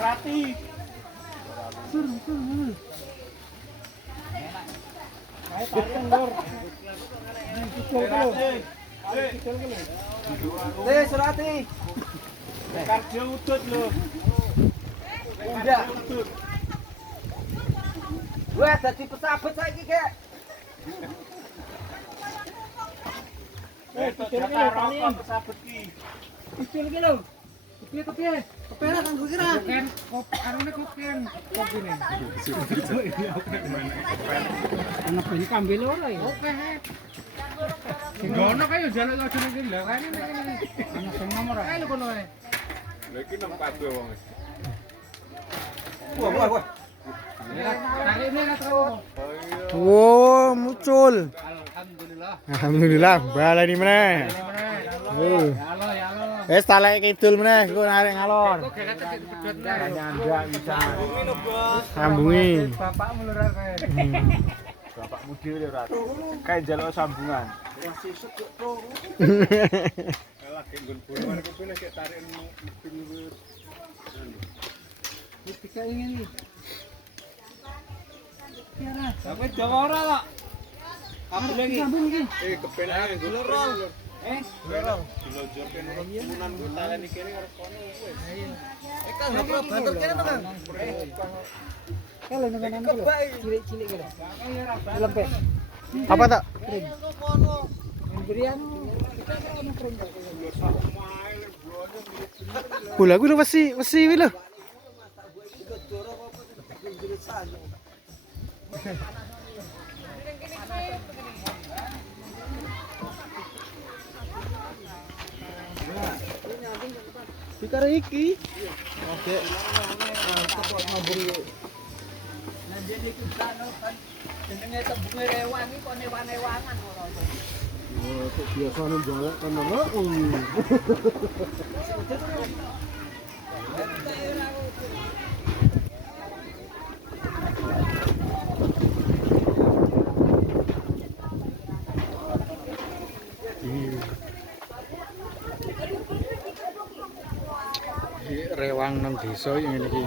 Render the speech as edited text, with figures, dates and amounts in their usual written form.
Rati. Surati. Kardio udut lho. Enggak. Wah, dadi pesabet saiki, Kek. Jakarta pesabet ki. Kecil iki lho. Kepiye? Kepera kanggo kira. Kan arune kopian kopine. Ana banyu kambil ora ya? Oke. Sing ngono kae yo jaluk aja ning kene lho. Kae ning kene. Ana sing nomor ae lho kono ae. Lha iki nang kabeh wong. Wah. Kali ini enggak terlalu. Wow, muncul. Alhamdulillah. Alhamdulillah, baleni meneh. Halo. Wis talek kidul meneh, engko narik ngalor. Kok gak kata pedhot Nyandak bisa. Sambungi. Bapakmu lho kae. Bapakmu dhewe ora. Kae njaluk sambungan. Lagi nggon bolongan kepene kek tarik muping wis. Ketika ini. Kira. Sampe Jawa ora kok. Aku lagi. Sambung iki. Kepenake nggon lorong. Lorong. Dilonjorke nang turunan ku taleni kene karo kono wis. Kang ngobrol banter kene to, Kang. Kalau nang ana lho. Cilik-cilik lho. Lempet. Apa tak? Berian. Bola ku wesi kuwi lho. Bikara iki. Oke. Kok ngambung yo. Nah dene iki kan jenenge tembunge rewan iki kok newan-newanan ora. Kok biasane jalak kan ora. Rewang nang desa iki ngene iki.